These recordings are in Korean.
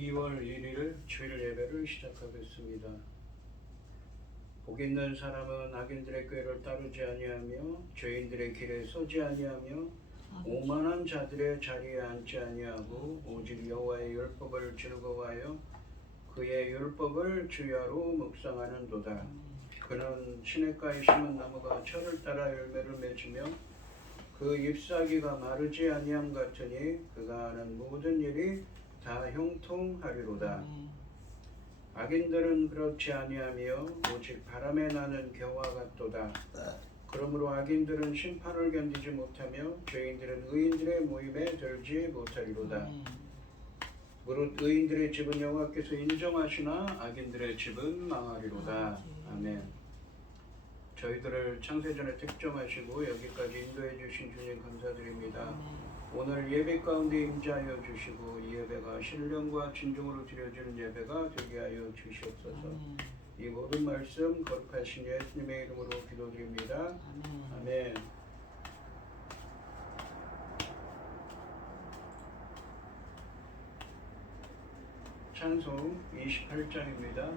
2월 1일 주일 예배를 시작하겠습니다. 복 있는 사람은 악인들의 꾀를 따르지 아니하며 죄인들의 길에 서지 아니하며 오만한 자들의 자리에 앉지 아니하고 오직 여호와의 율법을 즐거워하여 그의 율법을 주야로 묵상하는도다. 그는 시냇가에 심은 나무가 철을 따라 열매를 맺으며 그 잎사귀가 마르지 아니함 같으니 그가 하는 모든 일이 다 형통하리로다. 악인들은 그렇지 아니하며 오직 바람에 나는 겨와 같도다. 그러므로 악인들은 심판을 견디지 못하며 죄인들은 의인들의 모임에 들지 못하리로다. 무릇 의인들의 집은 여호와께서 인정하시나 악인들의 집은 망하리로다. 아멘. 저희들을 창세전에 택정하시고 여기까지 인도해 주신 주님 감사드립니다. 오늘 예배 가운데 임재하여 주시고 이 예배가 신령과 진정으로 드려지는 예배가 되게 하여 주시옵소서. 이 모든 말씀 거룩하신 예수님의 이름으로 기도드립니다. 아멘. 찬송 28장입니다.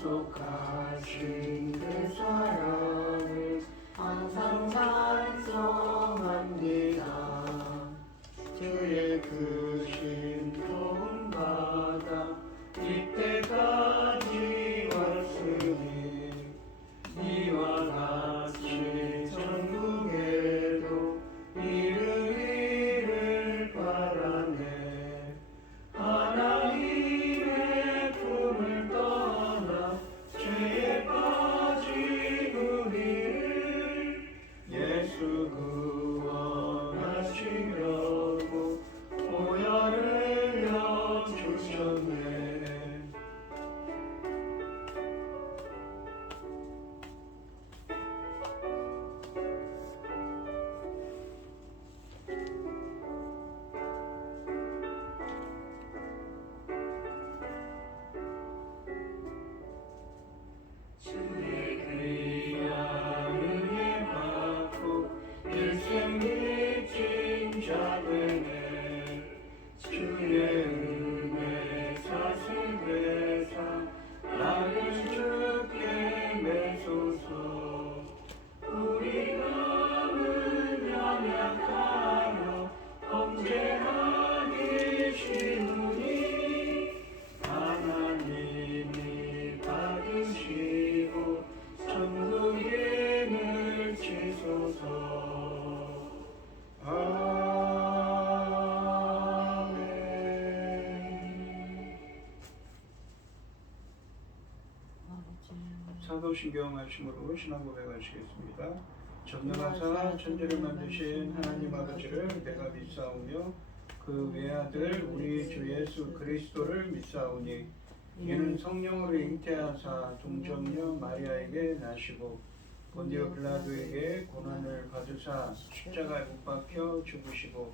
구속하신 그 사랑을 항상 찬송합니다. 주의 크신 도움받아 이때까지 왔으니 이와 같이 전국에도 이르기를 바라네. 하나님의 품을 떠나 죄에 빠진 우리를 예수 구원하시려고 보혈을 내어주셨네. 주의 귀한 은혜 받고 일생 믿진 자되네. 주의 은혜 사슬배사 나를 주께 매소서. 우리 마음은 연약하여 범죄하기 쉬우니 하나님이 받으시고 천국에 넣으시소서. 아멘. 사도신경 하심으로 신앙 고백하시겠습니다. 전능하사 천지를 만드신 하나님 아버지를 내가 믿사오며 그 외아들 우리 주 예수 그리스도를 믿사오니 이는 성령으로 잉태하사 동정녀 마리아에게 나시고 본디오 빌라도에게 고난을 받으사 십자가에 못 박혀 죽으시고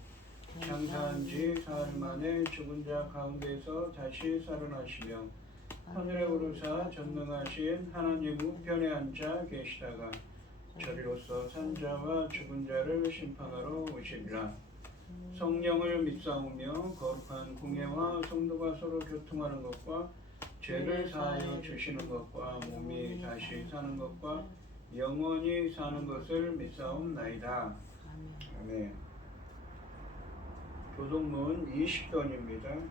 장사한 지 사흘 만에 죽은 자 가운데서 다시 살아나시며 하늘에 오르사 전능하신 하나님 우편에 앉아 계시다가 저리로서 산자와 죽은 자를 심판하러 오시리라. 성령을 믿사오며 거룩한 공예와 성도가 서로 교통하는 것과 죄를 사하여 주시는 것과 몸이 다시 사는 것과 영원히 사는 것을 믿사옵나이다. 아멘. 교동문 20편입니다.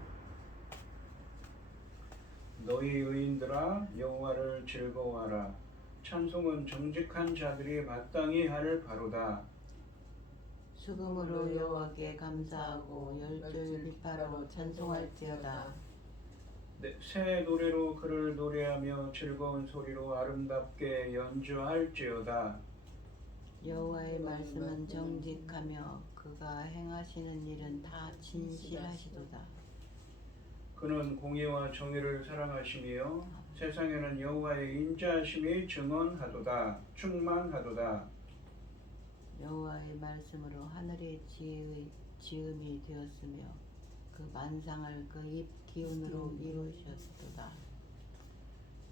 너희 의인들아 여호와를 즐거워하라. 찬송은 정직한 자들이 마땅히 할 바로다. 수금으로 여호와께 감사하고 열줄 비파로 찬송할지어다. 네, 새 노래로 그를 노래하며 즐거운 소리로 아름답게 연주할지어다. 여호와의 말씀은 정직하며 그가 행하시는 일은 다 진실하시도다. 그는 공의와 정의를 사랑하시며 세상에는 여호와의 인자하심이 충만하도다. 여호와의 말씀으로 하늘의 지음이 되었으며 그 만상을 그 입 기운으로 이루셨도다.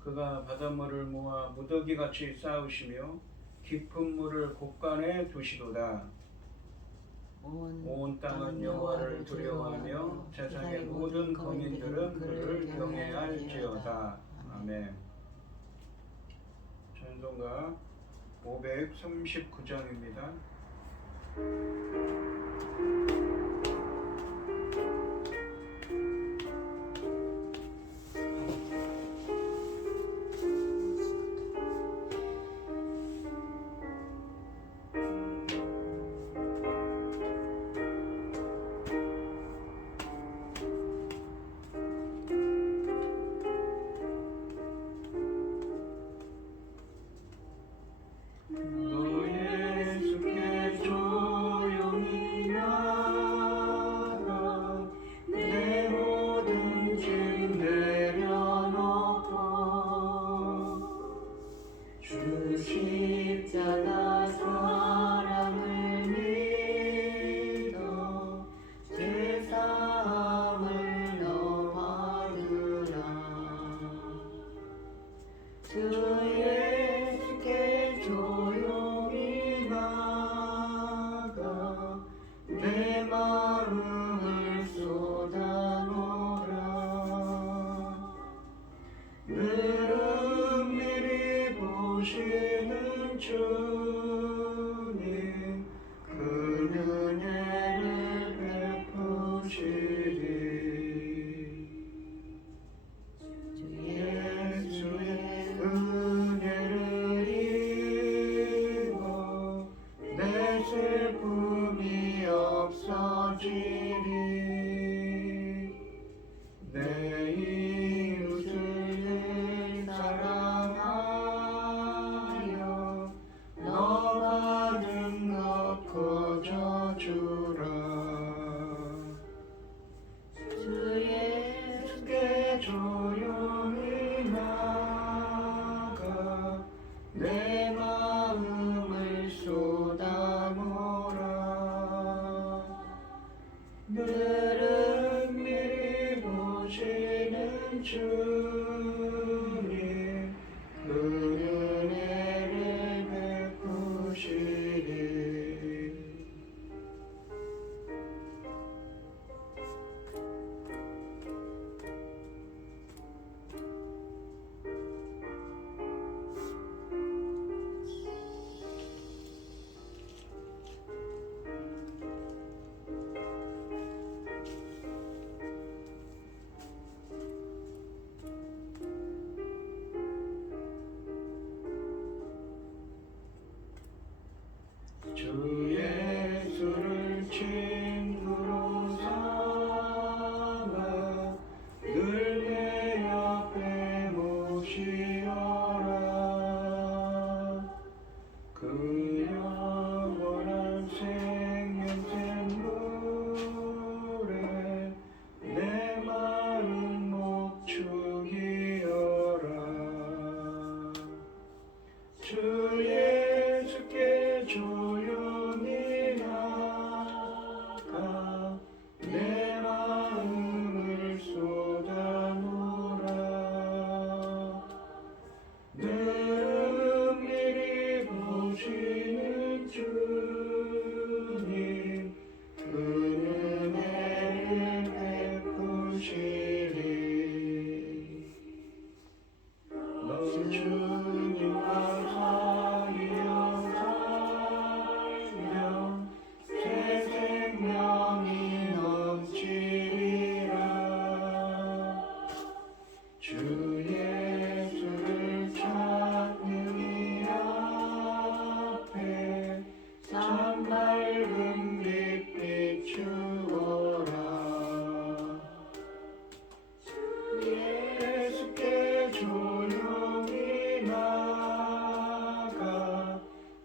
그가 바닷물을 모아 무더기같이 쌓으시며 깊은 물을 곳간에 두시도다. 온 땅은 여호와를 두려워하며 세상의 모든 거민들은 그를 경외할지어다. 아멘. 찬송가 539장입니다. 너 예수께 조용히 나가 내 모든 짐 내려놓고 주 십자가 사랑을 믿어 죄사함을 너 받으라. 주 예수께 조용히 나가 내 마음을 쏟아놓으라. 늘 은밀히 보시는 주님 그 은혜를 베푸시리. 주 예수의 은혜를 입어 내 슬픔이 없어지리. 내 이웃을 사랑하여 너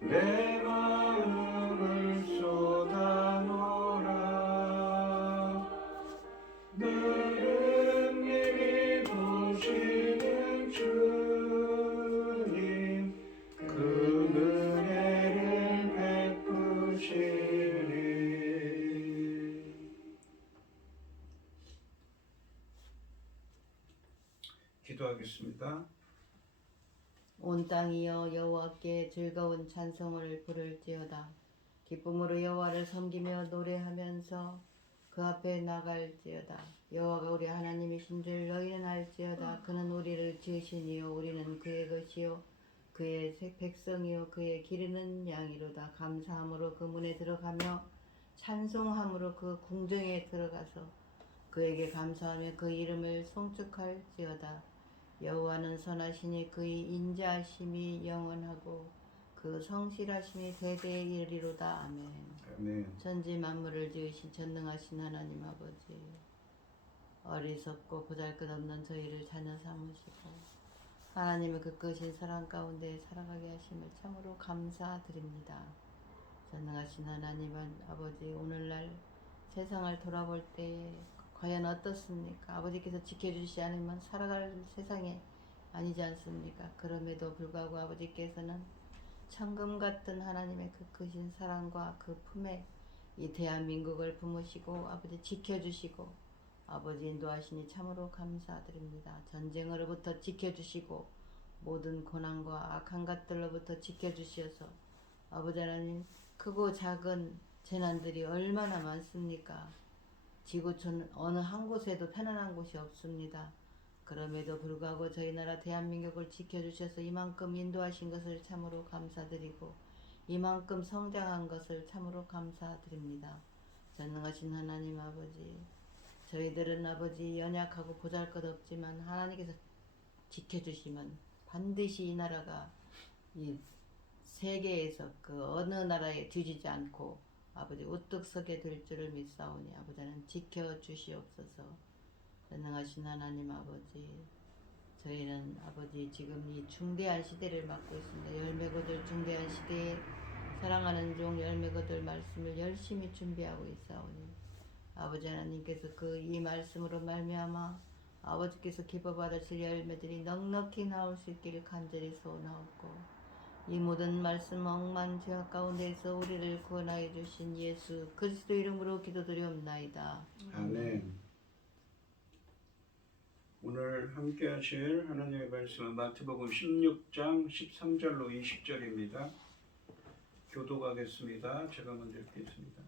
내 마음을 쏟아놓으라. 늘은일이 보시는 주님, 그 은혜를 베푸시리. 기도하겠습니다. 온 땅이여 여호와께 즐거운 찬송을 부를지어다. 기쁨으로 여호와를 섬기며 노래하면서 그 앞에 나갈지어다. 여호와가 우리 하나님이신 줄 너희는 알지어다. 그는 우리를 지으시니요 우리는 그의 것이요 그의 백성이요 그의 기르는 양이로다. 감사함으로 그 문에 들어가며 찬송함으로 그 궁정에 들어가서 그에게 감사하며 그 이름을 송축할지어다. 여호와는 선하시니 그의 인자하심이 영원하고 그 성실하심이 대대에 이르리로다. 아멘. 아멘. 천지 만물을 지으신 전능하신 하나님 아버지, 어리석고 보잘것없는 저희를 자녀 삼으시고 하나님의 그 크신 사랑 가운데 살아가게 하심을 참으로 감사드립니다. 전능하신 하나님 아버지, 오늘날 세상을 돌아볼 때에 과연 어떻습니까? 아버지께서 지켜주시지 않으면 살아갈 세상이 아니지 않습니까? 그럼에도 불구하고 아버지께서는 천금 같은 하나님의 그 크신 사랑과 그 품에 이 대한민국을 품으시고 아버지 지켜주시고 아버지 인도하시니 참으로 감사드립니다. 전쟁으로부터 지켜주시고 모든 고난과 악한 것들로부터 지켜주시어서 아버지 하나님, 크고 작은 재난들이 얼마나 많습니까? 지구촌 어느 한 곳에도 편안한 곳이 없습니다. 그럼에도 불구하고 저희 나라 대한민국을 지켜주셔서 이만큼 인도하신 것을 참으로 감사드리고 이만큼 성장한 것을 참으로 감사드립니다. 전능하신 하나님 아버지, 저희들은 아버지 연약하고 보잘것없지만 하나님께서 지켜주시면 반드시 이 나라가 이 세계에서 그 어느 나라에 뒤지지 않고 아버지 우뚝 서게 될 줄을 믿사오니 아버지는 지켜주시옵소서. 전능하신 하나님 아버지, 저희는 아버지 지금 이 중대한 시대를 맞고 있습니다. 열매 거둘 중대한 시대에 사랑하는 종 열매 거둘 말씀을 열심히 준비하고 있사오니 아버지 하나님께서 그 이 말씀으로 말미암아 아버지께서 기뻐 받으실 열매들이 넉넉히 나올 수 있기를 간절히 소원하옵고 이 모든 말씀 억만 죄악 가운데서 우리를 구원하여 주신 예수 그리스도 이름으로 기도드리옵나이다. 아멘. 오늘 함께 하실 하나님의 말씀은 마태복음 16장 13절로 20절입니다. 교독하겠습니다. 제가 먼저 읽겠습니다.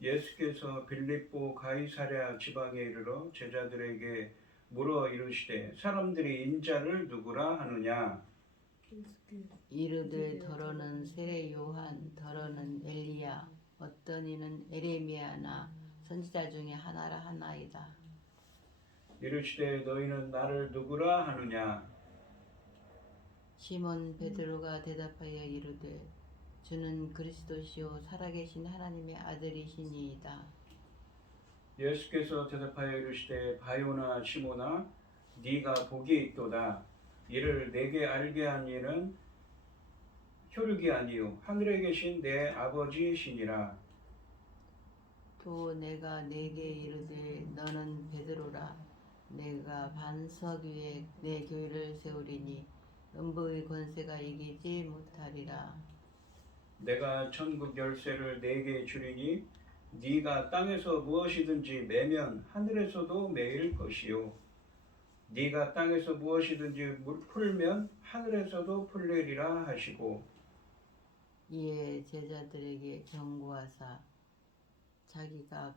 예수께서 빌립보 가이사랴 지방에 이르러 제자들에게 물어 이르시되 사람들이 인자를 누구라 하느냐? 이르되 더러는 세례 요한, 더러는 엘리야, 어떤 이는 에레미야나 선지자 중에 하나라 하나이다. 이르시되 너희는 나를 누구라 하느냐? 시몬 베드로가 대답하여 이르되 주는 그리스도시요 살아계신 하나님의 아들이시니이다. 예수께서 대답하여 이르시되 바요나 시몬아 네가 복이 있도다. 이를 내게 알게 한 이는 혈육이 아니요 하늘에 계신 내 아버지이시니라. 또 내가 네게 이르되 너는 베드로라. 내가 반석 위에 내 교회를 세우리니 음부의 권세가 이기지 못하리라. 내가 천국 열쇠를 네게 주리니 네가 땅에서 무엇이든지 매면 하늘에서도 매일 것이요 네가 땅에서 무엇이든지 풀면 하늘에서도 풀리리라 하시고 이에 제자들에게 경고하사 자기가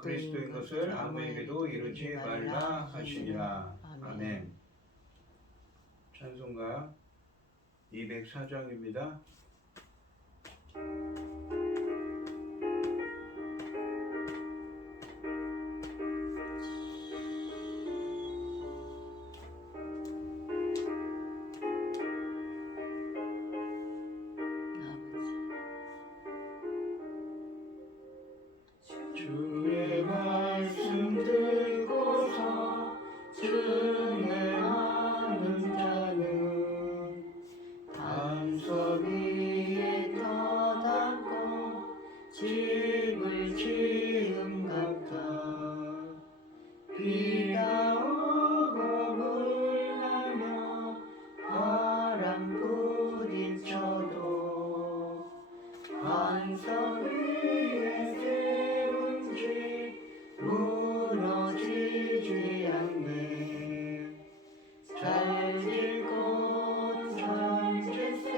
그리스도인 것을 아무에게도 이르지 말라 하시니라. 아멘. 찬송가 204장입니다. 주의 말씀 듣고서 은혜하는 자는 반석 위에 집을 지음 같아 비가 오고 물나며 바람 부딪혀도 반석 위에 세운 집 무너지지 않네 잘 짓고 잘 짓세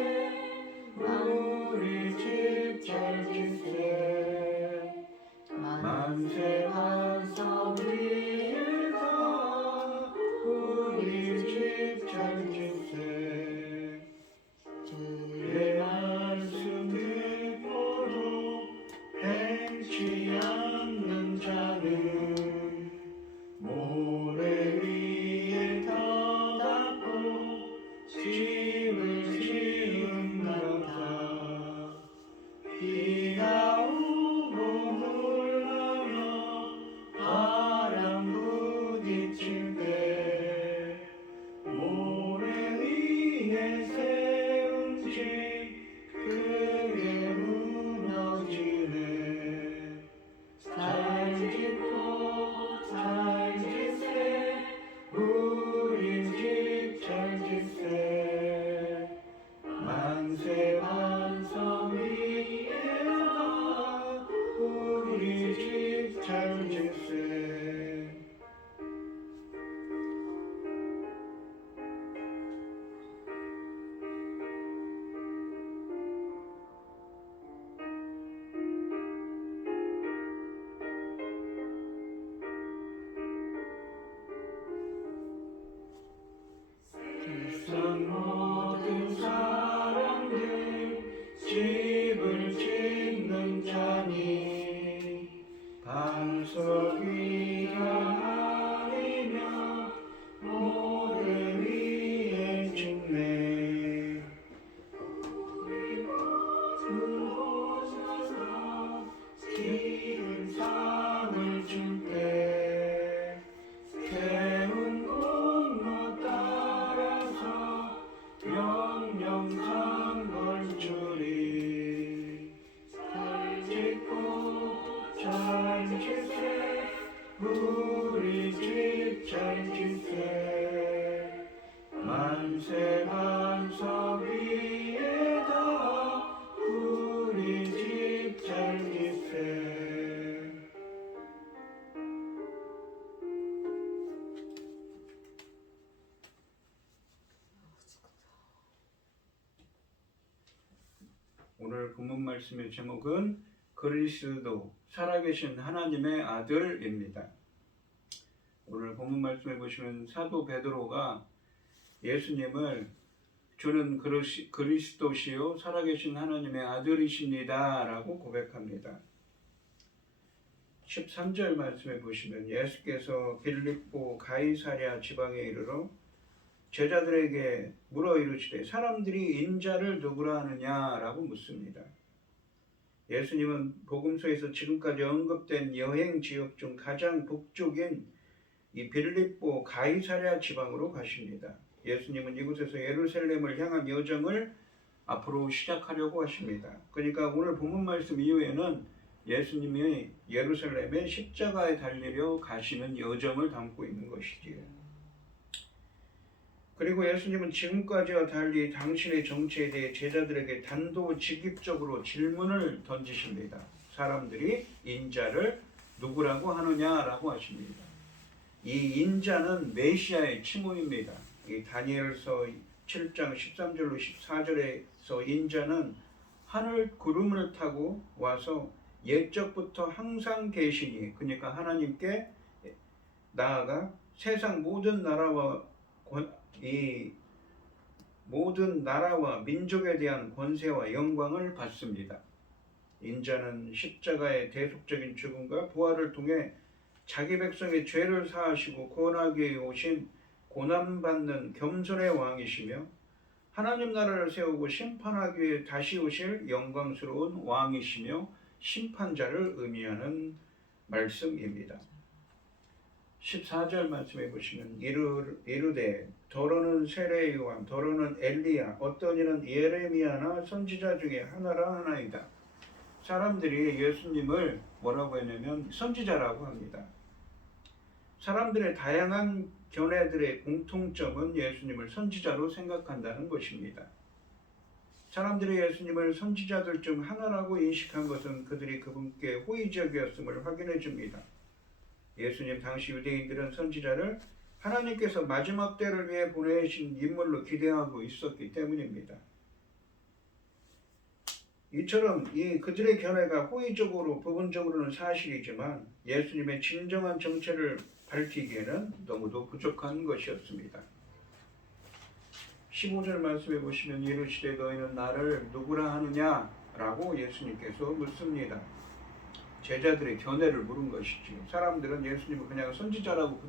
우리 집 잘 짓세 만세 반석 위에서 우리 집 잘 짓세 주의 말씀 듣고도 행치 않는 자는 모래 위에 터닫고 집을 지은 같아 비가 오고 물나며 바람 부딪힐 때 모래 위에 세운 집 크게 무너지네 잘 짓고 잘 짓세 우리 집 잘 짓세 만세 반석 위에다 우리 집 잘 짓세 세상 모든 사람들 집을 짓는 자니 반석 위가 아니며 모래 위에 짓네 그곳에서 지은 상을 줄때 세운 공로 따라서 영영상 걸주리 잘 짓고 잘 짓세 우리 집 잘 짓세 만세 반석 위에다 우리 집 잘 짓세 오늘 본문 말씀의 제목은 그리스도 살아계신 하나님의 아들입니다. 오늘 본문 말씀에 보시면 사도 베드로가 예수님을 주는 그리스도시요 살아계신 하나님의 아들이십니다 라고 고백합니다. 13절 말씀에 보시면 예수께서 빌립보 가이사랴 지방에 이르러 제자들에게 물어 이르시되 사람들이 인자를 누구라 하느냐라고 묻습니다. 예수님은 복음서에서 지금까지 언급된 여행 지역 중 가장 북쪽인 이 빌립보 가이사랴 지방으로 가십니다. 예수님은 이곳에서 예루살렘을 향한 여정을 앞으로 시작하려고 하십니다. 그러니까 오늘 본문 말씀 이후에는 예수님이 예루살렘에 십자가에 달리려 가시는 여정을 담고 있는 것이지요. 그리고 예수님은 지금까지와 달리 당신의 정체에 대해 제자들에게 단도직입적으로 질문을 던지십니다. 사람들이 인자를 누구라고 하느냐라고 하십니다. 이 인자는 메시아의 칭호입니다. 이 다니엘서 7장 13절로 14절에서 인자는 하늘 구름을 타고 와서 옛적부터 항상 계시니 그러니까 하나님께 나아가 세상 모든 나라와 이 모든 나라와 민족에 대한 권세와 영광을 받습니다. 인자는 십자가의 대속적인 죽음과 부활을 통해 자기 백성의 죄를 사하시고 구원하기 위해 오신 고난받는 겸손의 왕이시며 하나님 나라를 세우고 심판하기 위해 다시 오실 영광스러운 왕이시며 심판자를 의미하는 말씀입니다. 14절 말씀해 보시면 이르되 더러는 세례 요한 더러는 엘리야 어떤 이는 예레미야나 선지자 중에 하나라 하나이다. 사람들이 예수님을 뭐라고 했냐면 선지자라고 합니다. 사람들의 다양한 견해들의 공통점은 예수님을 선지자로 생각한다는 것입니다. 사람들이 예수님을 선지자들 중 하나라고 인식한 것은 그들이 그분께 호의적이었음을 확인해 줍니다. 예수님 당시 유대인들은 선지자를 하나님께서 마지막 때를 위해 보내신 인물로 기대하고 있었기 때문입니다. 이처럼 그들의 견해가 호의적으로 부분적으로는 사실이지만 예수님의 진정한 정체를 밝히기에는 너무도 부족한 것이었습니다. 15절 말씀해 보시면 이르시되 너희는 나를 누구라 하느냐? 라고 예수님께서 묻습니다. 제자들의 견해를 물은 것이지요. 사람들은 예수님을 그냥 선지자라고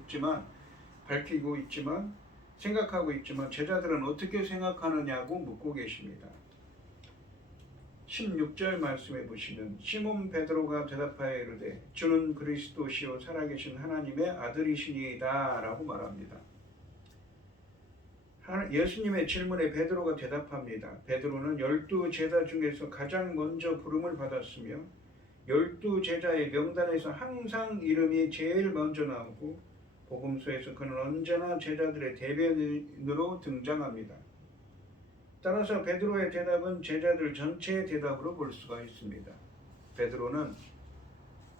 밝히고 있지만 생각하고 있지만 제자들은 어떻게 생각하느냐고 묻고 계십니다. 16절 말씀해 보시면 시몬 베드로가 대답하여 이르되 주는 그리스도시요 살아계신 하나님의 아들이시니이다 라고 말합니다. 예수님의 질문에 베드로가 대답합니다. 베드로는 12제자 중에서 가장 먼저 부름을 받았으며 12제자의 명단에서 항상 이름이 제일 먼저 나오고 복음서에서 그는 언제나 제자들의 대변인으로 등장합니다. 따라서 베드로의 대답은 제자들 전체의 대답으로 볼 수가 있습니다. 베드로는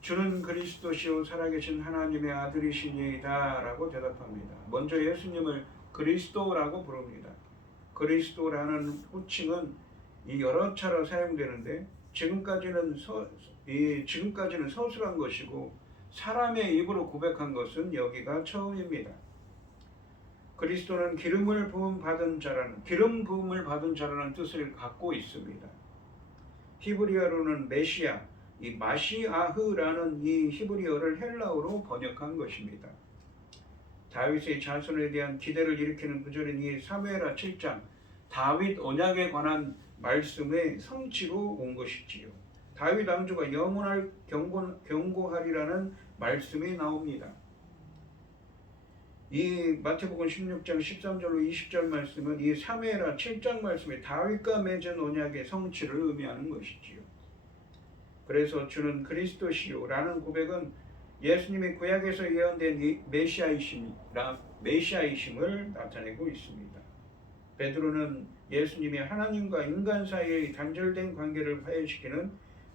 주는 그리스도시요 살아계신 하나님의 아들이시니이다 라고 대답합니다. 먼저 예수님을 그리스도라고 부릅니다. 그리스도라는 호칭은 여러 차례 사용되는데 지금까지는 서술한 것이고 사람의 입으로 고백한 것은 여기가 처음입니다. 그리스도는 기름 부음을 받은 자라는 뜻을 갖고 있습니다. 히브리어로는 메시아, 이 마시아흐라는 이 히브리어를 헬라어로 번역한 것입니다. 다윗의 자손에 대한 기대를 일으키는 구절인 이 사무엘하 7장, 다윗 언약에 관한 말씀의 성취로 온 것이지요. 다윗 왕조가 영원할 경고하리라는 말씀이 나옵니다. 이 마태복음 16장 13절로 20절 말씀은 이 사무엘하 7장 말씀에 다윗과 맺은 언약의 성취를 의미하는 것이지요. 그래서 주는 그리스도시요 라는 고백은 예수님이 구약에서 예언된 이 메시아이심을 나타내고 있습니다. 베드로는 예수님이 하나님과 인간 사이의 단절된 관계를 화해시키는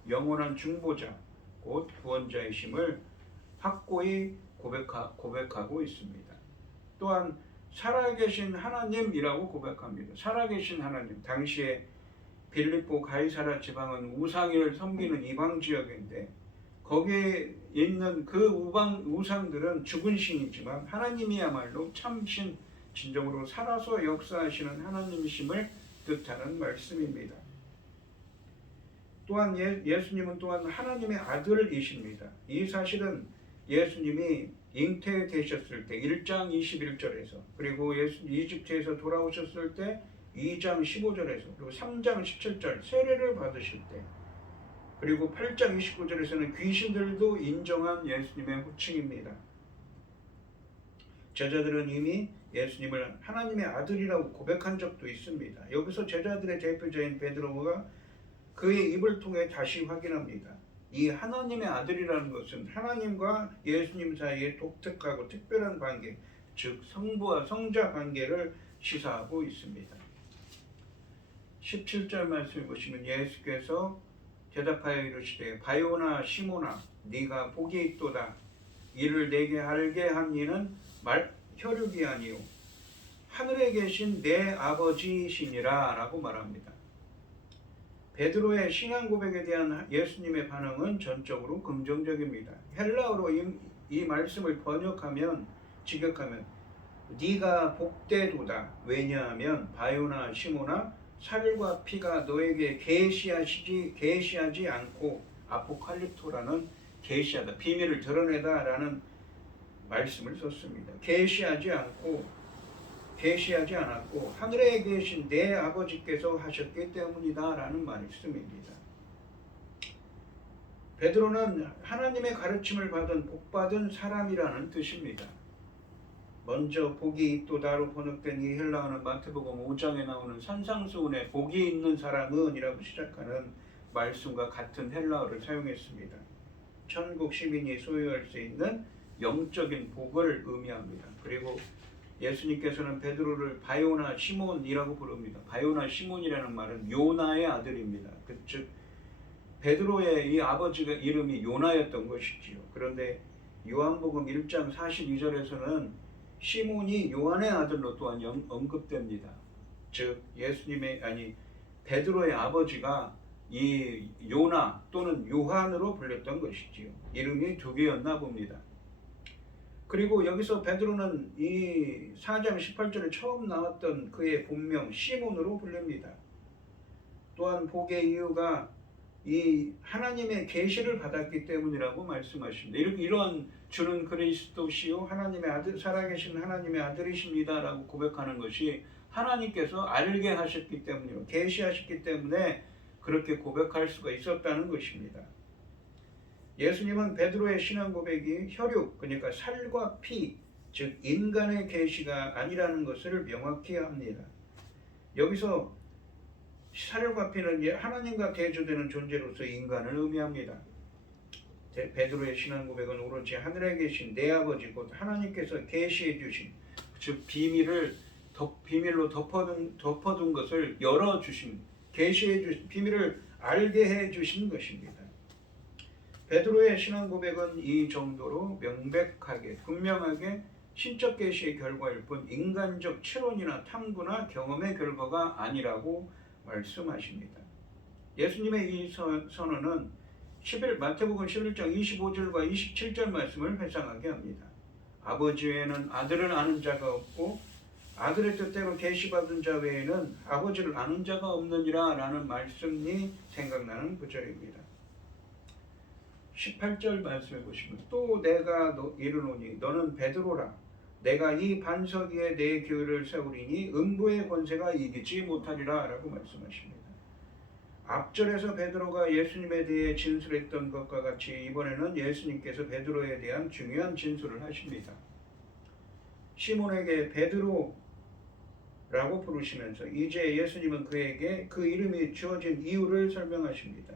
영원한 중보자, 곧 구원자이심을 확고히 고백하고 있습니다. 또한 살아계신 하나님이라고 고백합니다. 살아계신 하나님, 당시에 빌립보 가이사라 지방은 우상을 섬기는 이방 지역인데 거기에 있는 그 우상들은 죽은 신이지만 하나님이야말로 참신, 진정으로 살아서 역사하시는 하나님이심을 뜻하는 말씀입니다. 또한 예수님은 또한 하나님의 아들이십니다. 이 사실은 예수님이 잉태되셨을 때 1장 21절에서 그리고 이집트에서 돌아오셨을 때 2장 15절에서 그리고 3장 17절 세례를 받으실 때 그리고 8장 29절에서는 귀신들도 인정한 예수님의 호칭입니다. 제자들은 이미 예수님을 하나님의 아들이라고 고백한 적도 있습니다. 여기서 제자들의 대표자인 베드로가 그의 입을 통해 다시 확인합니다. 이 하나님의 아들이라는 것은 하나님과 예수님 사이의 독특하고 특별한 관계, 즉 성부와 성자 관계를 시사하고 있습니다. 17절 말씀을 보시면 예수께서 대답하여 이르시되 바요나 시모나 네가 복이 있도다. 이를 내게 알게 한 이는 혈육이 아니요 하늘에 계신 내 아버지시니라 라고 말합니다. 베드로의 신앙 고백에 대한 예수님의 반응은 전적으로 긍정적입니다. 헬라어로 이 말씀을 직역하면 네가 복되도다. 왜냐하면 바요나 시모나 살과 피가 너에게 계시하지 않고 아포칼립토라는 계시하다, 비밀을 드러내다 라는 말씀을 썼습니다. 계시하지 않았고 하늘에 계신 내 아버지께서 하셨기 때문이다 라는 말씀입니다. 베드로는 하나님의 가르침을 받은 복받은 사람이라는 뜻입니다. 먼저 복이 있도다로 번역된 이 헬라어는 마태복음 5장에 나오는 산상수훈의 복이 있는 사람은 이라고 시작하는 말씀과 같은 헬라어를 사용했습니다. 천국 시민이 소유할 수 있는 영적인 복을 의미합니다. 그리고 예수님께서는 베드로를 바요나 시몬이라고 부릅니다. 바요나 시몬이라는 말은 요나의 아들입니다. 즉 베드로의 이 아버지가 이름이 요나였던 것이지요. 그런데 요한복음 1장 42절에서는 시몬이 요한의 아들로 또한 언급됩니다. 즉 베드로의 아버지가 이 요나 또는 요한으로 불렸던 것이지요. 이름이 두 개였나 봅니다. 그리고 여기서 베드로는 이 4장 18절에 처음 나왔던 그의 본명 시몬으로 불립니다. 또한 복의 이유가 이 하나님의 계시를 받았기 때문이라고 말씀하십니다. 이러한 주는 그리스도시요 하나님의 아들, 살아계신 하나님의 아들이십니다라고 고백하는 것이 하나님께서 알게 하셨기 때문이요, 계시하셨기 때문에 그렇게 고백할 수가 있었다는 것입니다. 예수님은 베드로의 신앙 고백이 혈육, 그러니까 살과 피, 즉 인간의 계시가 아니라는 것을 명확히 합니다. 여기서 살과 피는 하나님과 대조되는 존재로서 인간을 의미합니다. 베드로의 신앙 고백은 오로지 하늘에 계신 내 아버지 곧 하나님께서 계시해 주신, 즉 비밀로 덮어둔 것을 열어주신, 계시해 주신, 비밀을 알게 해 주신 것입니다. 베드로의 신앙 고백은 이 정도로 명백하게 분명하게 신적 계시의 결과일 뿐 인간적 추론이나 탐구나 경험의 결과가 아니라고 말씀하십니다. 예수님의 이 선언은 마태복음 11장 25절과 27절 말씀을 회상하게 합니다. 아버지 외에는 아들을 아는 자가 없고 아들의 뜻대로 계시받은 자 외에는 아버지를 아는 자가 없느니라 라는 말씀이 생각나는 구절입니다. 18절 말씀해 보시면 또 내가 이르노니 너는 베드로라 내가 이 반석 위에 내 교회를 세우리니 음부의 권세가 이기지 못하리라 라고 말씀하십니다. 앞절에서 베드로가 예수님에 대해 진술했던 것과 같이 이번에는 예수님께서 베드로에 대한 중요한 진술을 하십니다. 시몬에게 베드로라고 부르시면서 이제 예수님은 그에게 그 이름이 주어진 이유를 설명하십니다.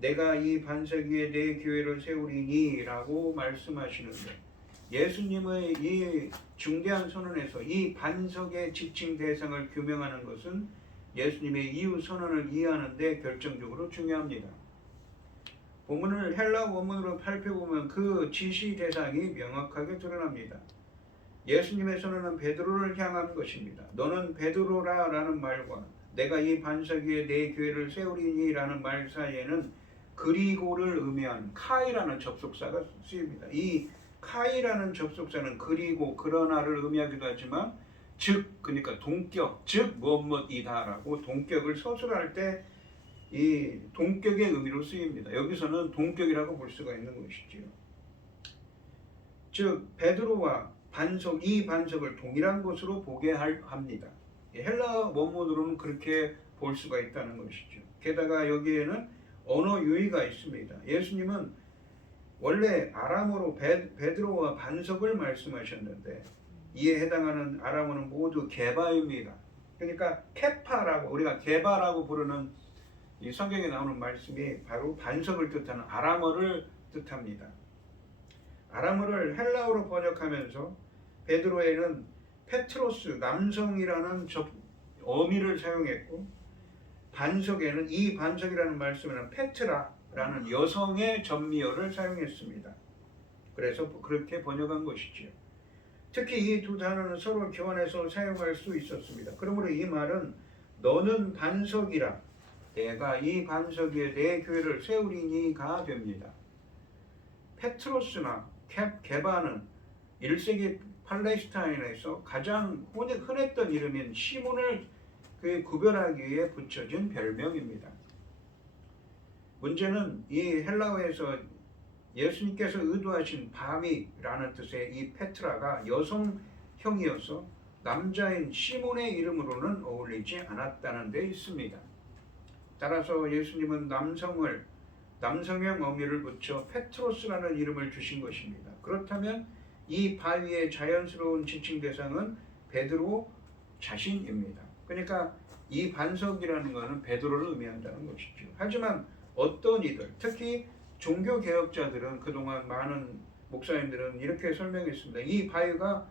내가 이 반석 위에 내 교회를 세우리니 라고 말씀하시는데 예수님의 이 중대한 선언에서 이 반석의 지칭 대상을 규명하는 것은 예수님의 이유 선언을 이해하는 데 결정적으로 중요합니다. 본문을 헬라 원문으로 살펴보면 그 지시 대상이 명확하게 드러납니다. 예수님의 선언은 베드로를 향한 것입니다. 너는 베드로라 라는 말과 내가 이 반석 위에 내 교회를 세우리니 라는 말 사이에는 그리고를 의미하는 카이라는 접속사가 쓰입니다. 이 카이라는 접속사는 그리고 그러나를 의미하기도 하지만 즉 그러니까 동격 즉 무엇이다라고 동격을 서술할 때 이 동격의 의미로 쓰입니다. 여기서는 동격이라고 볼 수가 있는 것이지요. 즉 베드로와 이 반석을 동일한 것으로 보게 합니다. 헬라 원문으로는 그렇게 볼 수가 있다는 것이죠. 게다가 여기에는 언어 유의가 있습니다. 예수님은 원래 아람어로 베드로와 반석을 말씀하셨는데 이에 해당하는 아람어는 모두 게바입니다. 그러니까 케파라고 우리가 게바라고 부르는 이 성경에 나오는 말씀이 바로 반석을 뜻하는 아람어를 뜻합니다. 아람어를 헬라어로 번역하면서 베드로에는 페트로스 남성이라는 어미를 사용했고 반석에는 이 반석이라는 말씀에는 페트라라는 여성의 전미어를 사용했습니다. 그래서 그렇게 번역한 것이지요. 특히 이 두 단어는 서로 교환해서 사용할 수 있었습니다. 그러므로 이 말은 너는 반석이라 내가 이 반석 위에 내 교회를 세우리니가 됩니다. 페트로스나 게바는 1세기 팔레스타인에서 가장 흔했던 이름인 시몬을 구별하기 위해 붙여진 별명입니다. 문제는 이 헬라어에서 예수님께서 의도하신 바위라는 뜻의 이 페트라가 여성형이어서 남자인 시몬의 이름으로는 어울리지 않았다는 데 있습니다. 따라서 예수님은 남성형 어미를 붙여 페트로스라는 이름을 주신 것입니다. 그렇다면 이 바위의 자연스러운 지칭 대상은 베드로 자신입니다. 그러니까 이 반석이라는 것은 베드로를 의미한다는 것이죠. 하지만 어떤 이들, 특히 종교 개혁자들은 그동안 많은 목사님들은 이렇게 설명했습니다. 이 바위가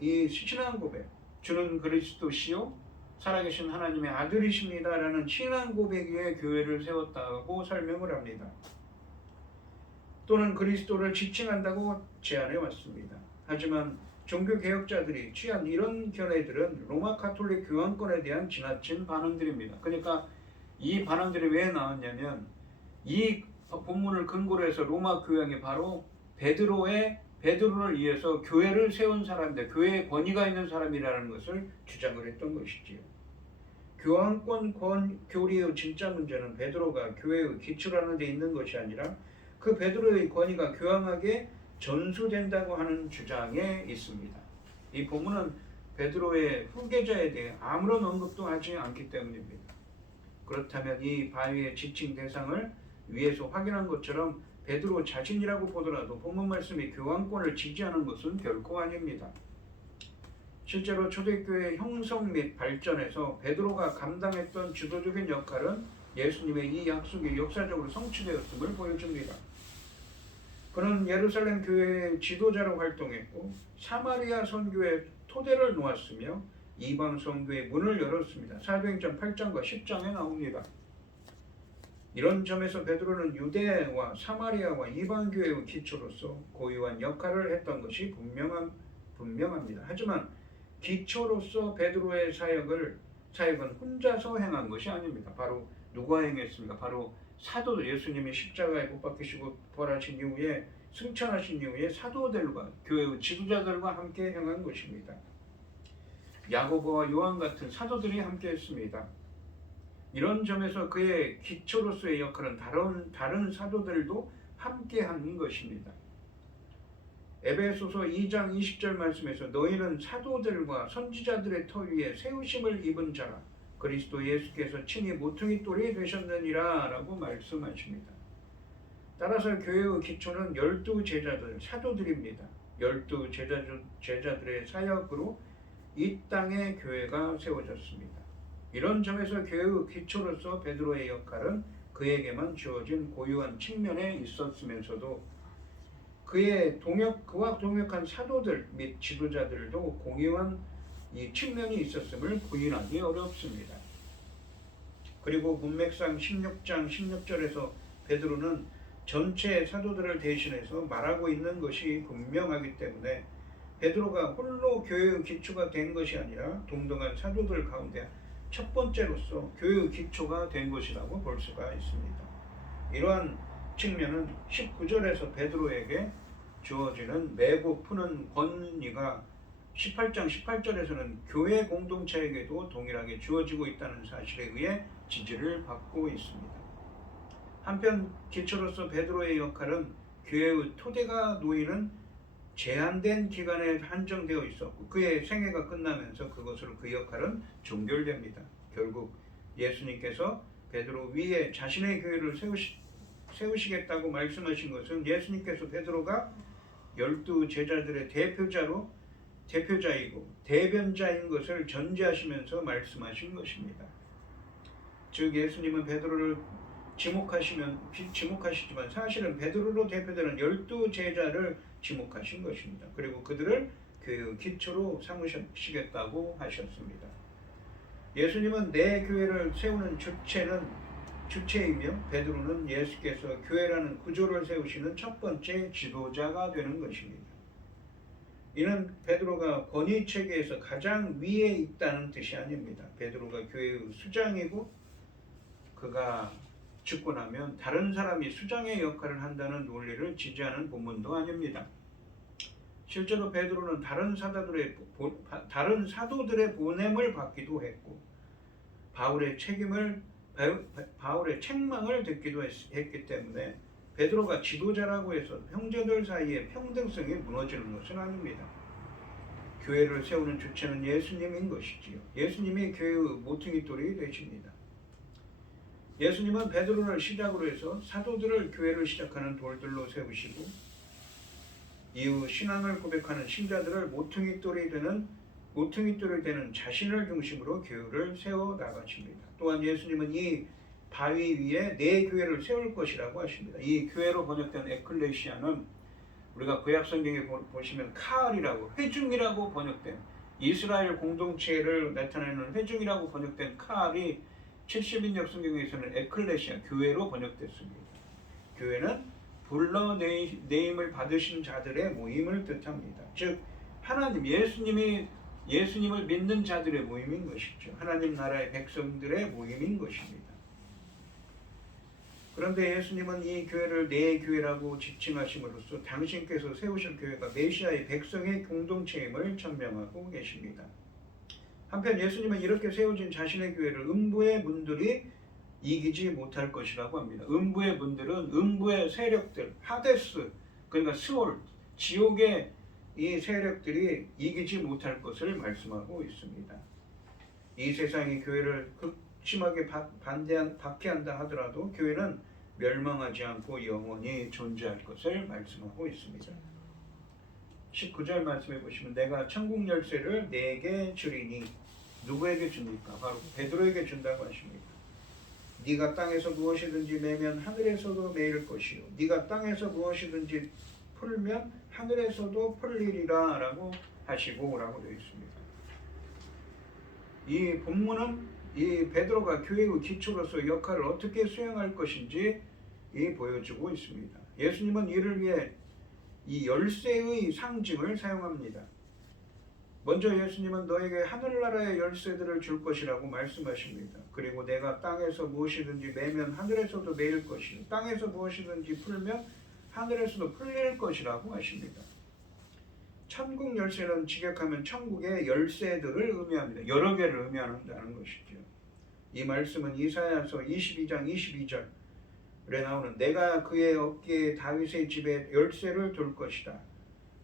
이 신앙 고백, 주는 그리스도시요 살아계신 하나님의 아들이십니다라는 신앙 고백 위에 교회를 세웠다고 설명을 합니다. 또는 그리스도를 지칭한다고 제안해 왔습니다. 하지만 종교 개혁자들이 취한 이런 견해들은 로마 가톨릭 교황권에 대한 지나친 반응들입니다. 그러니까 이 반응들이 왜 나왔냐면 이 본문을 근거로 해서 로마 교황이 바로 베드로를 위해서 교회를 세운 사람인데 교회에 권위가 있는 사람이라는 것을 주장을 했던 것이지요. 교황권 교리의 진짜 문제는 베드로가 교회의 기초라는 데 있는 것이 아니라 그 베드로의 권위가 교황에게 전수된다고 하는 주장에 있습니다. 이 본문은 베드로의 후계자에 대해 아무런 언급도 하지 않기 때문입니다. 그렇다면 이 바위의 지칭 대상을 위에서 확인한 것처럼 베드로 자신이라고 보더라도 본문 말씀이 교황권을 지지하는 것은 결코 아닙니다. 실제로 초대교회 형성 및 발전에서 베드로가 감당했던 주도적인 역할은 예수님의 이 약속이 역사적으로 성취되었음을 보여줍니다. 그는 예루살렘 교회의 지도자로 활동했고 사마리아 선교의 토대를 놓았으며 이방 선교의 문을 열었습니다. 사도행전 8장과 10장에 나옵니다. 이런 점에서 베드로는 유대와 사마리아와 이방 교회의 기초로서 고유한 역할을 했던 것이 분명합니다. 하지만 기초로서 베드로의 사역은 혼자서 행한 것이 아닙니다. 바로 누가 행했습니까? 바로 사도들, 예수님이 십자가에 못 박히시고 부활하신 이후에 승천하신 이후에 사도들과 교회의 지도자들과 함께 행한 것입니다. 야고보와 요한 같은 사도들이 함께 했습니다. 이런 점에서 그의 기초로서의 역할은 다른 사도들도 함께 하는 것입니다. 에베소서 2장 20절 말씀에서 너희는 사도들과 선지자들의 터 위에 세우심을 입은 자라 그리스도 예수께서 친히 모퉁이 돌이 되셨느니라 라고 말씀하십니다. 따라서 교회의 기초는 12제자들, 사도들입니다. 12제자들의 사역으로 이 땅에 교회가 세워졌습니다. 이런 점에서 교회의 기초로서 베드로의 역할은 그에게만 주어진 고유한 측면에 있었으면서도 그와 동역한 사도들 및 지도자들도 공유한 이 측면이 있었음을 부인하기 어렵습니다. 그리고 문맥상 16장 16절에서 베드로는 전체 사도들을 대신해서 말하고 있는 것이 분명하기 때문에 베드로가 홀로 교회의 기초가 된 것이 아니라 동등한 사도들 가운데 첫 번째로서 교회의 기초가 된 것이라고 볼 수가 있습니다. 이러한 측면은 19절에서 베드로에게 주어지는 매고 푸는 권위가 18장 18절에서는 교회 공동체에게도 동일하게 주어지고 있다는 사실에 의해 지지를 받고 있습니다. 한편 기초로서 베드로의 역할은 교회의 토대가 놓이는 제한된 기간에 한정되어 있었고 그의 생애가 끝나면서 그것으로 그 역할은 종결됩니다. 결국 예수님께서 베드로 위에 자신의 교회를 세우시겠다고 말씀하신 것은 예수님께서 베드로가 12제자들의 대표자이고 대변자인 것을 전제하시면서 말씀하신 것입니다. 즉 예수님은 베드로를 지목하시지만 사실은 베드로로 대표되는 12제자를 지목하신 것입니다. 그리고 그들을 교회의 기초로 삼으시겠다고 하셨습니다. 예수님은 내 교회를 세우는 주체이며 베드로는 예수께서 교회라는 구조를 세우시는 첫 번째 지도자가 되는 것입니다. 이는 베드로가 권위 체계에서 가장 위에 있다는 뜻이 아닙니다. 베드로가 교회의 수장이고 그가 죽고 나면 다른 사람이 수장의 역할을 한다는 논리를 지지하는 본문도 아닙니다. 실제로 베드로는 다른 사도들의 보냄을 받기도 했고 바울의 책망을 듣기도 했기 때문에 베드로가 지도자라고 해서 형제들 사이의 평등성이 무너지는 것은 아닙니다. 교회를 세우는 주체는 예수님인 것이지요. 예수님이 교회의 모퉁이돌이 되십니다. 예수님은 베드로를 시작으로 해서 사도들을 교회를 시작하는 돌들로 세우시고 이후 신앙을 고백하는 신자들을 모퉁이돌이 되는 모퉁이돌이 되는 자신을 중심으로 교회를 세워 나가십니다. 또한 예수님은 이 바위 위에 내 교회를 세울 것이라고 하십니다. 이 교회로 번역된 에클레시아는 우리가 구약 성경에 보시면 카알이라고, 회중이라고 번역된, 이스라엘 공동체를 나타내는 회중이라고 번역된 카알이 70인역 성경에서는 에클레시아, 교회로 번역됐습니다. 교회는 불러내임을 받으신 자들의 모임을 뜻합니다. 즉 하나님, 예수님을 믿는 자들의 모임인 것이죠. 하나님 나라의 백성들의 모임인 것입니다. 그런데 예수님은 이 교회를 내 교회라고 지칭하심으로써 당신께서 세우실 교회가 메시아의 백성의 공동체임을 천명하고 계십니다. 한편 예수님은 이렇게 세워진 자신의 교회를 음부의 문들이 이기지 못할 것이라고 합니다. 음부의 문들은 음부의 세력들, 하데스, 그러니까 스올, 지옥의 이 세력들이 이기지 못할 것을 말씀하고 있습니다. 이 세상이 교회를 심하게 박해한다 하더라도 교회는 멸망하지 않고 영원히 존재할 것을 말씀하고 있습니다. 19절 말씀해 보시면 내가 천국 열쇠를 내게 주리니 누구에게 줍니까? 바로 베드로에게 준다고 하십니다. 네가 땅에서 무엇이든지 매면 하늘에서도 매일 것이요 네가 땅에서 무엇이든지 풀면 하늘에서도 풀리리라 라고 하시고 라고 되어 있습니다. 이 본문은 이 베드로가 교회의 기초로서 역할을 어떻게 수행할 것인지 보여주고 있습니다. 예수님은 이를 위해 이 열쇠의 상징을 사용합니다. 먼저 예수님은 너에게 하늘나라의 열쇠들을 줄 것이라고 말씀하십니다. 그리고 내가 땅에서 무엇이든지 매면 하늘에서도 매일 것이요 땅에서 무엇이든지 풀면 하늘에서도 풀릴 것이라고 하십니다. 천국 열쇠는 직역하면 천국의 열쇠들을 의미합니다. 여러 개를 의미한다는 것이죠. 이 말씀은 이사야서 22장 22절에 나오는 내가 그의 어깨에 다윗의 집에 열쇠를 둘 것이다.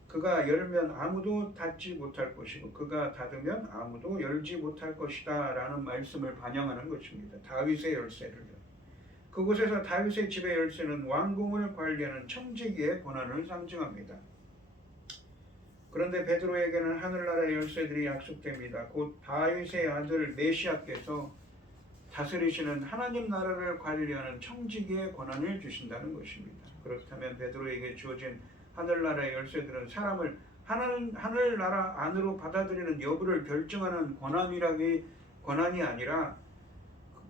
그가 열면 아무도 닫지 못할 것이고 그가 닫으면 아무도 열지 못할 것이다 라는 말씀을 반영하는 것입니다. 다윗의 열쇠를요. 그곳에서 다윗의 집의 열쇠는 왕궁을 관리하는 청지기의 권한을 상징합니다. 그런데 베드로에게는 하늘나라의 열쇠들이 약속됩니다. 곧 다윗의 아들 메시아께서 다스리시는 하나님 나라를 관리하는 청지기의 권한을 주신다는 것입니다. 그렇다면 베드로에게 주어진 하늘나라의 열쇠들은 사람을 하늘나라 안으로 받아들이는 여부를 결정하는 권한이 아니라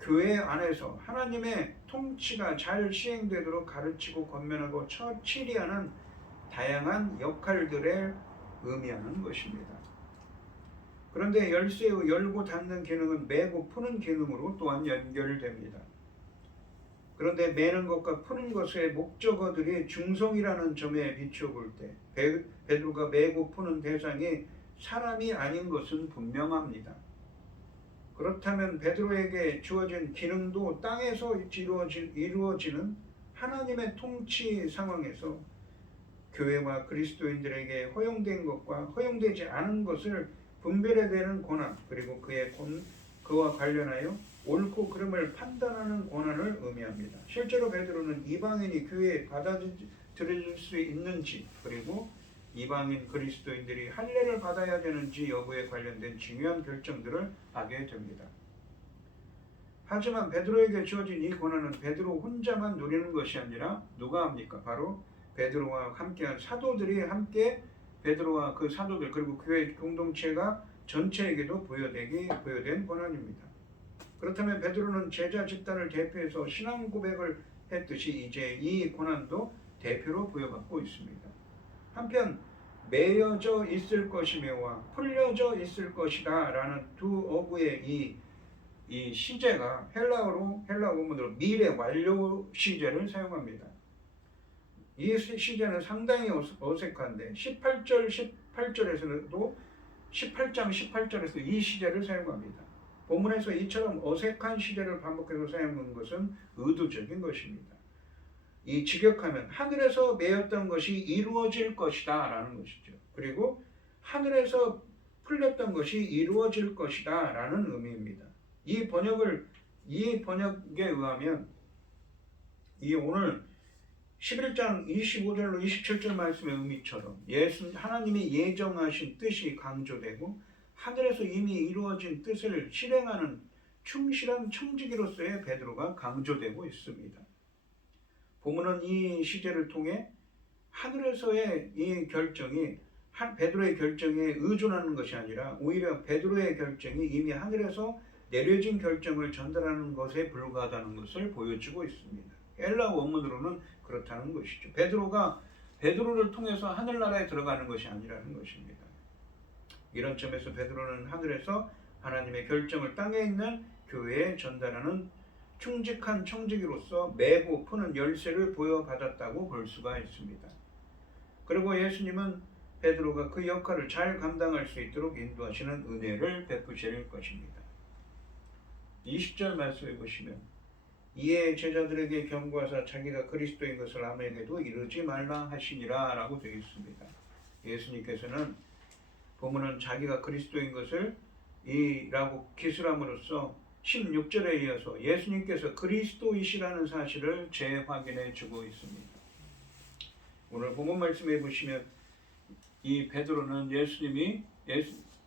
교회 안에서 하나님의 통치가 잘 시행되도록 가르치고 권면하고 처치하는 다양한 역할들을 의미하는 것입니다. 그런데 열쇠의 열고 닫는 기능은 매고 푸는 기능으로 또한 연결됩니다. 그런데 매는 것과 푸는 것의 목적어들이 중성이라는 점에 비추어 볼 때 베드로가 매고 푸는 대상이 사람이 아닌 것은 분명합니다. 그렇다면 베드로에게 주어진 기능도 땅에서 이루어지는 하나님의 통치 상황에서 교회와 그리스도인들에게 허용된 것과 허용되지 않은 것을 분별해내는 권한, 그리고 그와 관련하여 옳고 그름을 판단하는 권한을 의미합니다. 실제로 베드로는 이방인이 교회에 받아들일 수 있는지, 그리고 이방인 그리스도인들이 할례를 받아야 되는지 여부에 관련된 중요한 결정들을 하게 됩니다. 하지만 베드로에게 주어진 이 권한은 베드로 혼자만 누리는 것이 아니라 누가 합니까? 바로 베드로와 함께한 사도들이 함께 베드로와 그 사도들 그리고 교회 공동체가 전체에게도 부여된 권한입니다. 그렇다면 베드로는 제자 집단을 대표해서 신앙 고백을 했듯이 이제 이 권한도 대표로 부여받고 있습니다. 한편 매여져 있을 것이며와 풀려져 있을 것이다 라는 두 어구의 이 시제가 헬라어 원문으로 미래 완료 시제를 사용합니다. 이 시제는 상당히 어색한데 18절에서도 18장 18절에서 이 시제를 사용합니다. 본문에서 이처럼 어색한 시제를 반복해서 사용한 것은 의도적인 것입니다. 이 직역하면 하늘에서 매였던 것이 이루어질 것이다 라는 것이죠. 그리고 하늘에서 풀렸던 것이 이루어질 것이다 라는 의미입니다. 이 번역에 의하면 이 오늘 11장 25절로 27절 말씀의 의미처럼 하나님이 예정하신 뜻이 강조되고 하늘에서 이미 이루어진 뜻을 실행하는 충실한 청지기로서의 베드로가 강조되고 있습니다. 본문은 이 시제를 통해 하늘에서의 이 결정이 베드로의 결정에 의존하는 것이 아니라 오히려 베드로의 결정이 이미 하늘에서 내려진 결정을 전달하는 것에 불과하다는 것을 보여주고 있습니다. 헬라 원문으로는 그렇다는 것이죠. 베드로를 통해서 하늘나라에 들어가는 것이 아니라는 것입니다. 이런 점에서 베드로는 하늘에서 하나님의 결정을 땅에 있는 교회에 전달하는 충직한 청지기로서 메고 푸는 열쇠를 부여받았다고 볼 수가 있습니다. 그리고 예수님은 베드로가 그 역할을 잘 감당할 수 있도록 인도하시는 은혜를 베푸실 것입니다. 20절 말씀해 보시면 이에 제자들에게 경고하사 자기가 그리스도인 것을 아무에게도 이르지 말라 하시니라 라고 되어 있습니다. 예수님께서는 보면은 자기가 그리스도인 것을 라고 기술함으로써 16절에 이어서 예수님께서 그리스도이시라는 사실을 재확인해 주고 있습니다. 오늘 본문 말씀해 보시면 이 베드로는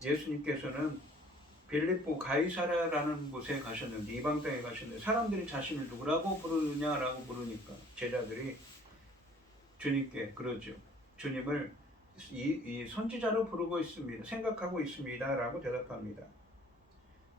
예수님께서는 빌립보 가이사랴라는 곳에 가셨는데 이방 땅에 가셨는데 사람들이 자신을 누구라고 부르느냐라고 물으니까 제자들이 주님께 그러죠. 주님을 이 선지자로 부르고 있습니다. 생각하고 있습니다라고 대답합니다.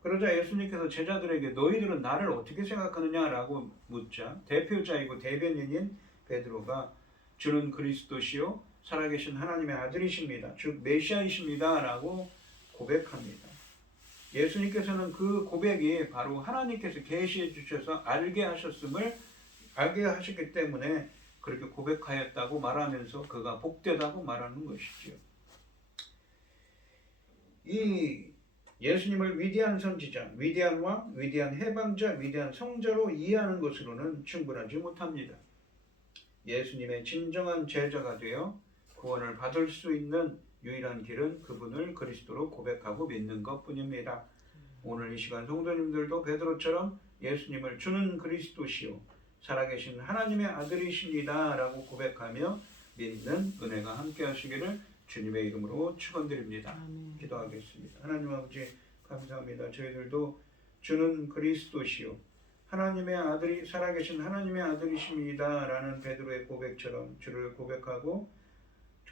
그러자 예수님께서 제자들에게 너희들은 나를 어떻게 생각하느냐라고 묻자 대표자이고 대변인인 베드로가 주는 그리스도시요 살아계신 하나님의 아들이십니다. 즉 메시아이십니다 라고 고백합니다. 예수님께서는 그 고백이 바로 하나님께서 계시해 주셔서 알게 하셨기 때문에 그렇게 고백하였다고 말하면서 그가 복되다고 말하는 것이지요. 이 예수님을 위대한 선지자, 위대한 왕, 위대한 해방자, 위대한 성자로 이해하는 것으로는 충분하지 못합니다. 예수님의 진정한 제자가 되어 구원을 받을 수 있는 유일한 길은 그분을 그리스도로 고백하고 믿는 것뿐입니다. 오늘 이 시간 성도님들도 베드로처럼 예수님을 주는 그리스도시요 살아계신 하나님의 아들이십니다 라고 고백하며 믿는 은혜가 함께 하시기를 주님의 이름으로 축원드립니다. 기도하겠습니다. 하나님 아버지 감사합니다. 저희들도 주는 그리스도시요 하나님의 아들이 살아계신 하나님의 아들이십니다 라는 베드로의 고백처럼 주를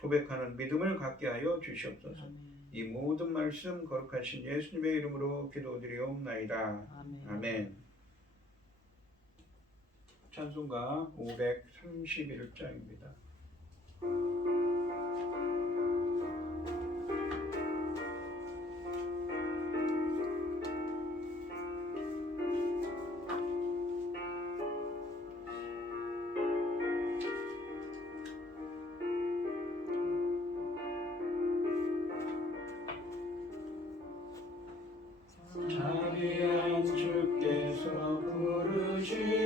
고백하는 믿음을 갖게 하여 주시옵소서. 이 모든 말씀 거룩하신 예수님의 이름으로 기도드리옵나이다. 아멘. 찬송가 531장입니다. 자비한 주께서 부르시네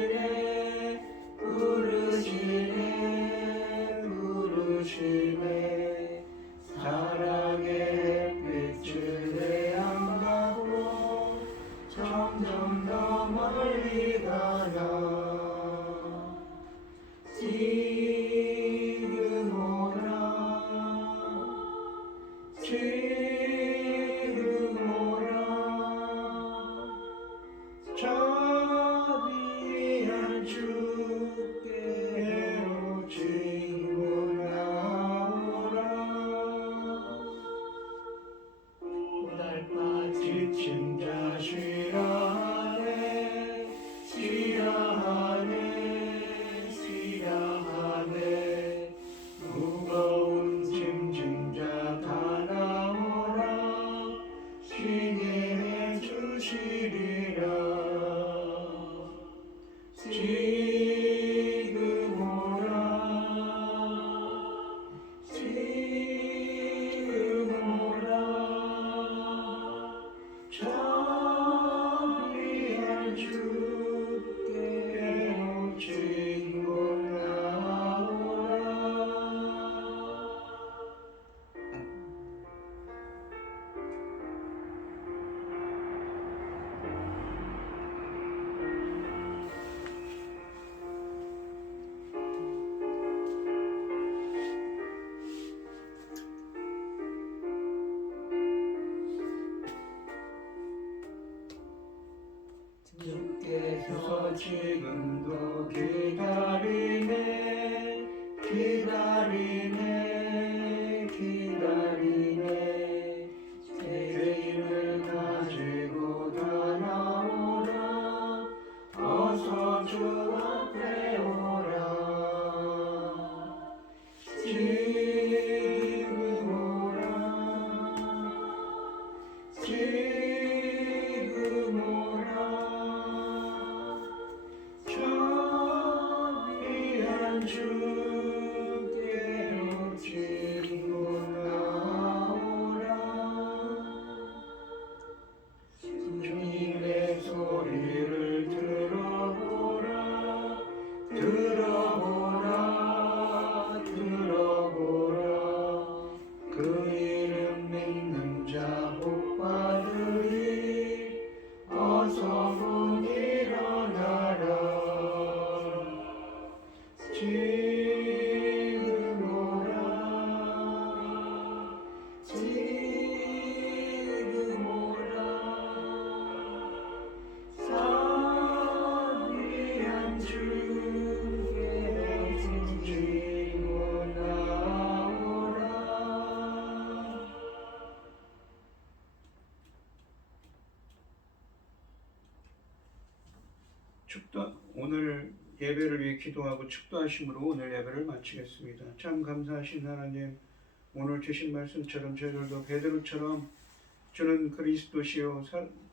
주께로 짚고 나오라. 주님의 소리를 들어보라. 들어보라. 들어보라. 그 이름 믿는 자 복받으리. 어서 곧 일어나라. 지금 오라. 지금 오라. 사위한 주께로 짚고 나오라. 축도 오늘 예배를 위해 기도하고 축도하심으로 오늘 예배를 마치겠습니다. 참 감사하신 하나님, 오늘 주신 말씀처럼 저희들도 베드로처럼 주는 그리스도시요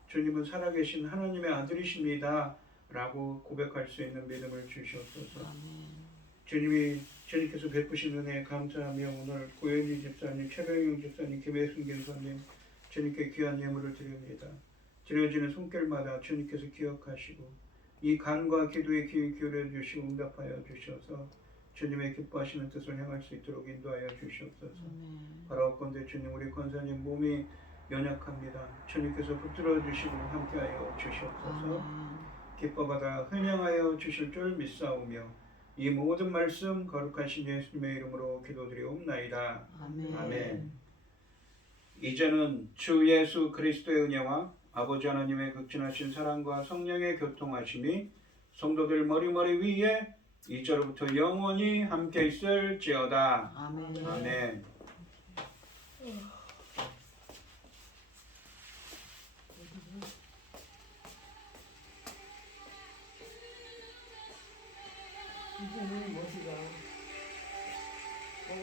주님은 살아계신 하나님의 아들이십니다 라고 고백할 수 있는 믿음을 주시옵소서. 주님께서 베푸신 은혜에 감사하며 오늘 고현희 집사님, 최병영 집사님, 김혜순 교사님 주님께 귀한 예물을 드립니다. 드려지는 손길마다 주님께서 기억하시고 이 간과 기도에 귀 기울여 주시고 응답하여 주셔서 주님의 기뻐하시는 뜻을 향할 수 있도록 인도하여 주시옵소서. 바라옵건대 주님, 우리 권사님 몸이 연약합니다. 주님께서 붙들어 주시고 함께하여 주시옵소서. 기뻐받아 헌양하여 주실 줄 믿사오며 이 모든 말씀 거룩하신 예수님의 이름으로 기도드리옵나이다. 아멘. 이제는 주 예수 그리스도의 은혜와 아버지 하나님의 극진하신 사랑과 성령의 교통하심이 성도들 머리머리 위에 이제로부터 영원히 함께 있을지어다. 아멘. 아멘. 이제는 뭐지가 뭐